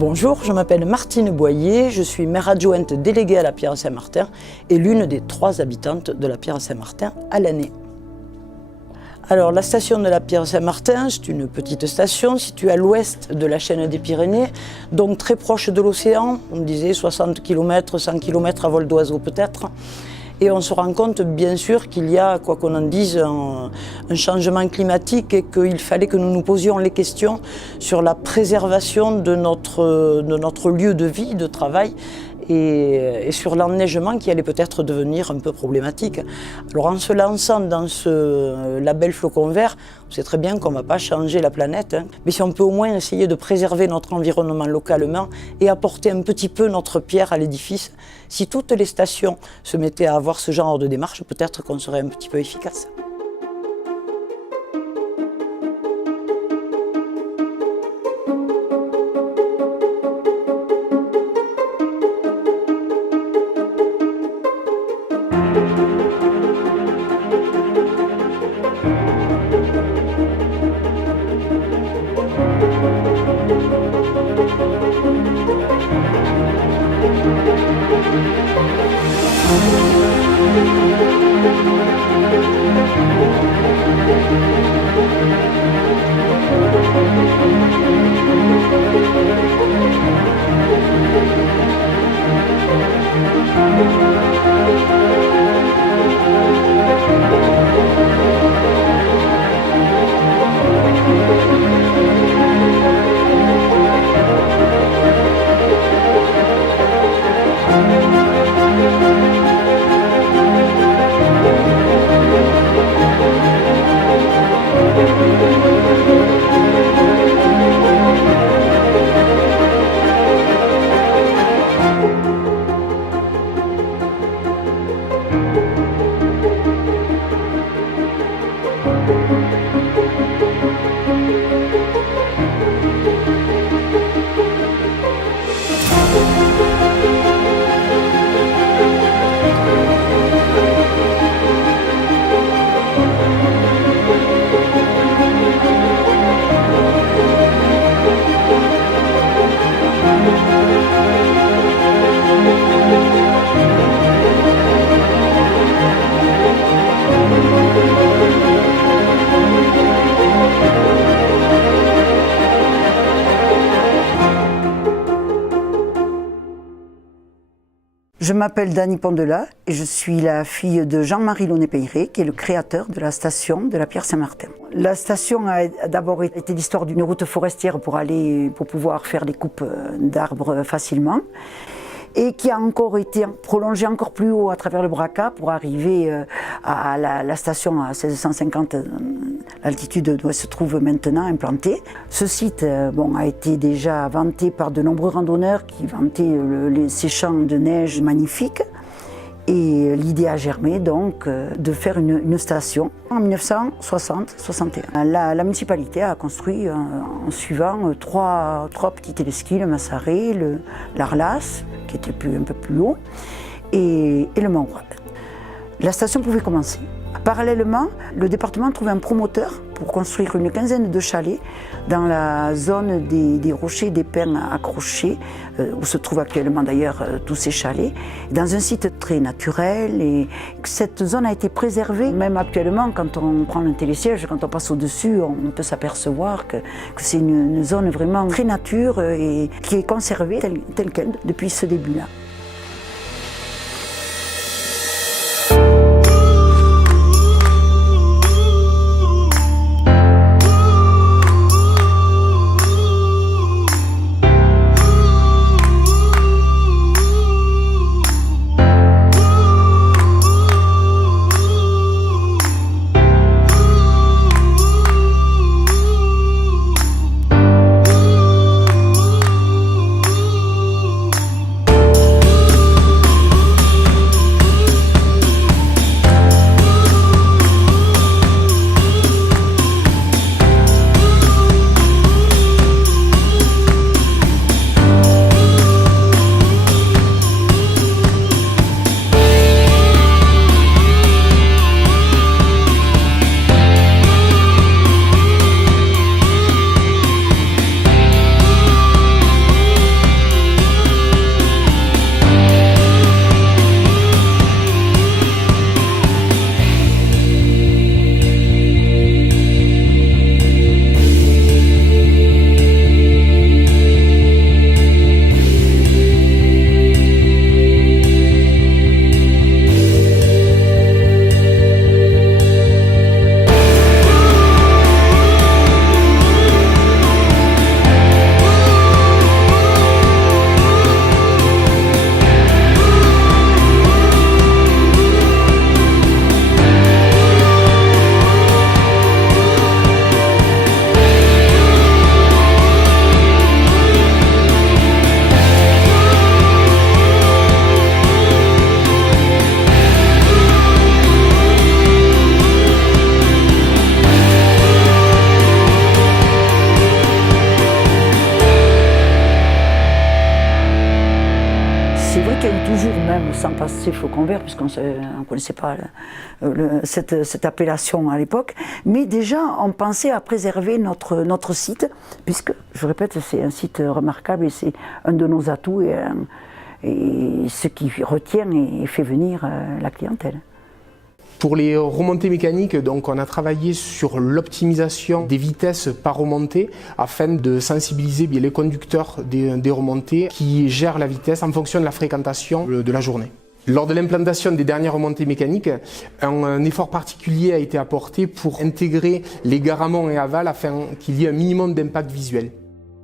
Bonjour, je m'appelle Martine Boyer, je suis maire adjointe déléguée à la Pierre-Saint-Martin et l'une des 3 habitantes de la Pierre-Saint-Martin à l'année. Alors la station de la Pierre-Saint-Martin, c'est une petite station située à l'ouest de la chaîne des Pyrénées, donc très proche de l'océan, on disait 60 km, 100 km à vol d'oiseau peut-être. Et on se rend compte bien sûr qu'il y a, quoi qu'on en dise, un changement climatique et qu'il fallait que nous nous posions les questions sur la préservation de notre lieu de vie, de travail et sur l'enneigement qui allait peut-être devenir un peu problématique. Alors en se lançant dans ce label Flocon Vert, on sait très bien qu'on ne va pas changer la planète, mais si on peut au moins essayer de préserver notre environnement localement et apporter un petit peu notre pierre à l'édifice, si toutes les stations se mettaient à avoir ce genre de démarche, peut-être qu'on serait un petit peu efficace. Je m'appelle Dany Pondelat et je suis la fille de Jean-Marie Launay-Peyret, qui est le créateur de la station de la Pierre-Saint-Martin. La station a d'abord été l'histoire d'une route forestière pour pouvoir faire des coupes d'arbres facilement, et qui a encore été prolongée encore plus haut à travers le Braca pour arriver à la station à 1650, l'altitude où elle se trouve maintenant implantée. Ce site a été déjà vanté par de nombreux randonneurs qui vantaient ces champs de neige magnifiques. Et l'idée a germé donc de faire une station en 1960-61. La municipalité a construit en suivant trois petits téléskis, le Massaret, l'Arlas, qui était un peu plus haut, et le Mont-Royal. La station pouvait commencer. Parallèlement, le département trouvait un promoteur pour construire une quinzaine de chalets dans la zone des rochers des pins accrochés, où se trouvent actuellement d'ailleurs tous ces chalets, dans un site très naturel. Et cette zone a été préservée, même actuellement, quand on prend un télésiège, quand on passe au-dessus, on peut s'apercevoir que c'est une zone vraiment très nature et qui est conservée telle qu'elle depuis ce début-là. toujours, même sans passer flocon vert, puisqu'on ne connaissait pas cette appellation à l'époque, mais déjà on pensait à préserver notre site, puisque, je répète, c'est un site remarquable et c'est un de nos atouts et ce qui retient et fait venir la clientèle. Pour les remontées mécaniques, donc, on a travaillé sur l'optimisation des vitesses par remontée afin de sensibiliser bien les conducteurs des remontées qui gèrent la vitesse en fonction de la fréquentation de la journée. Lors de l'implantation des dernières remontées mécaniques, un effort particulier a été apporté pour intégrer les gares amont et aval afin qu'il y ait un minimum d'impact visuel.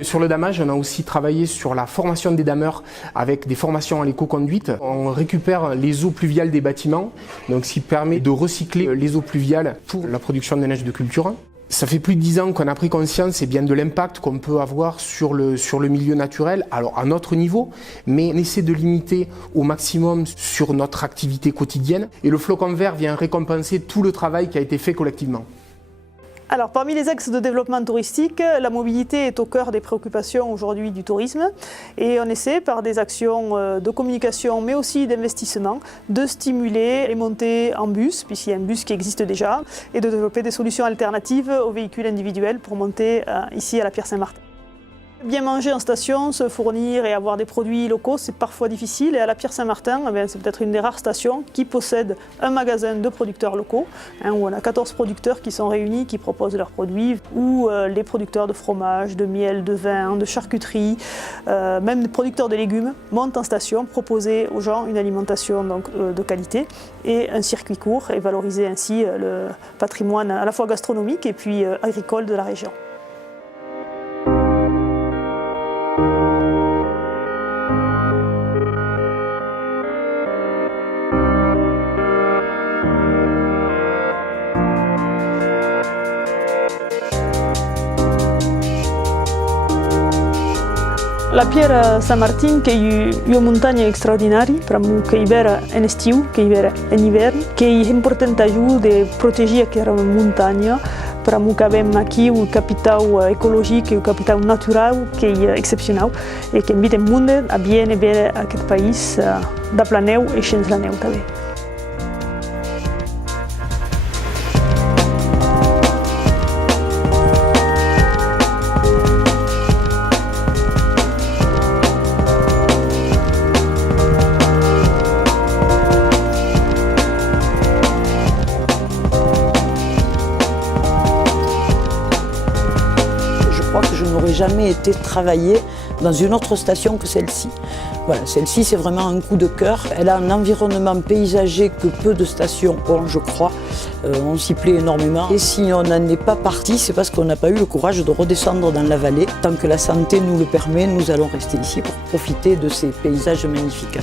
Sur le damage, on a aussi travaillé sur la formation des dameurs avec des formations en éco-conduite. On récupère les eaux pluviales des bâtiments, donc ce qui permet de recycler les eaux pluviales pour la production de neige de culture. Ça fait plus de 10 ans qu'on a pris conscience de l'impact qu'on peut avoir sur le milieu naturel, alors à notre niveau, mais on essaie de limiter au maximum sur notre activité quotidienne. Et le flocon vert vient récompenser tout le travail qui a été fait collectivement. Alors, parmi les axes de développement touristique, la mobilité est au cœur des préoccupations aujourd'hui du tourisme et on essaie par des actions de communication mais aussi d'investissement de stimuler les montées en bus, puisqu'il y a un bus qui existe déjà, et de développer des solutions alternatives aux véhicules individuels pour monter ici à la Pierre-Saint-Martin. Bien manger en station, se fournir et avoir des produits locaux, c'est parfois difficile. Et à la Pierre-Saint-Martin, c'est peut-être une des rares stations qui possède un magasin de producteurs locaux, où on a 14 producteurs qui sont réunis, qui proposent leurs produits, où les producteurs de fromage, de miel, de vin, de charcuterie, même les producteurs de légumes montent en station, proposer aux gens une alimentation de qualité et un circuit court et valoriser ainsi le patrimoine à la fois gastronomique et puis agricole de la région. La Pierre Saint-Martin che è una montagna straordinaria, che è vera in estiu, che è vera in inverno, che è importante aiuto di proteggere questa montagna, perché abbiamo qui un capitale ecologico, un capitale naturale che è eccezionale e che invita il mondo a bene vedere questo paese da planeu e senza la neu também. Je crois que je n'aurais jamais été travailler dans une autre station que celle-ci. Voilà, celle-ci c'est vraiment un coup de cœur. Elle a un environnement paysager que peu de stations ont, je crois. On s'y plaît énormément. Et si on n'en est pas parti, c'est parce qu'on n'a pas eu le courage de redescendre dans la vallée. Tant que la santé nous le permet, nous allons rester ici pour profiter de ces paysages magnifiques.